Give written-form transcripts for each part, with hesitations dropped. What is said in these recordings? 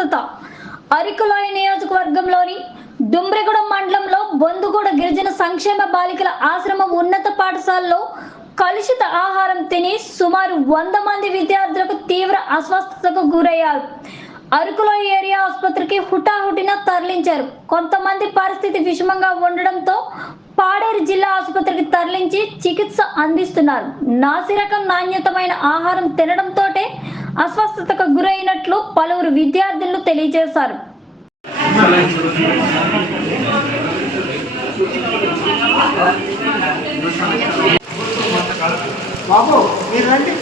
అస్వస్థత. అరకులోయ నియోజకవర్గంలోని డుమ్రిగూడెం మండలంలో బొందుగూడ గిరిజన సంక్షేమ బాలికల ఆశ్రమం ఉన్నత పాఠశాలలో కలుషిత ఆహారం తిని సుమారు 100 మంది విద్యార్థులకు తీవ్ర అస్వస్థతకు గురయ్యారు. అరకులోయ ఏరియా ఆసుపత్రికి హుటాహుటిన తరలించారు. కొంతమంది పరిస్థితి విషమంగా ఉండడంతో పాడేరు జిల్లా ఆసుపత్రికి తరలించి చికిత్స అందిస్తున్నారు. నాసిరకం నాణ్యతమైన ఆహారం తినడంతోటే అస్వస్థతకు గురైనట్లు పలువురు విద్యార్థులు తెలియజేశారు. బాబు మీరు రండి,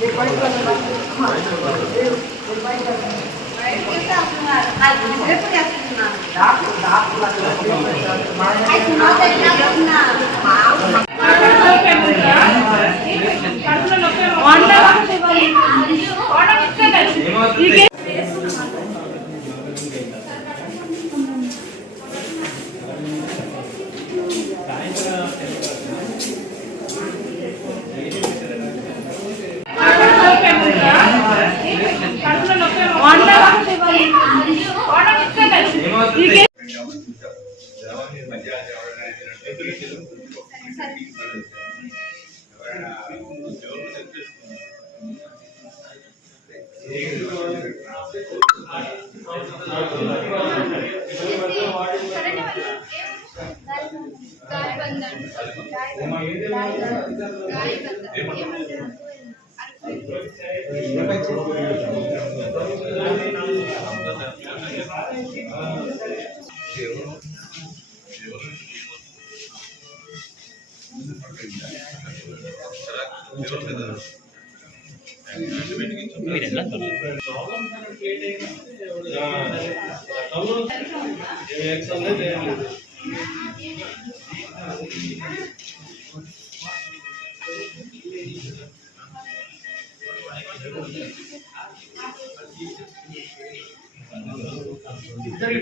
మీరు బయట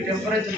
టెంపరేచర్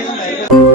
Thank you.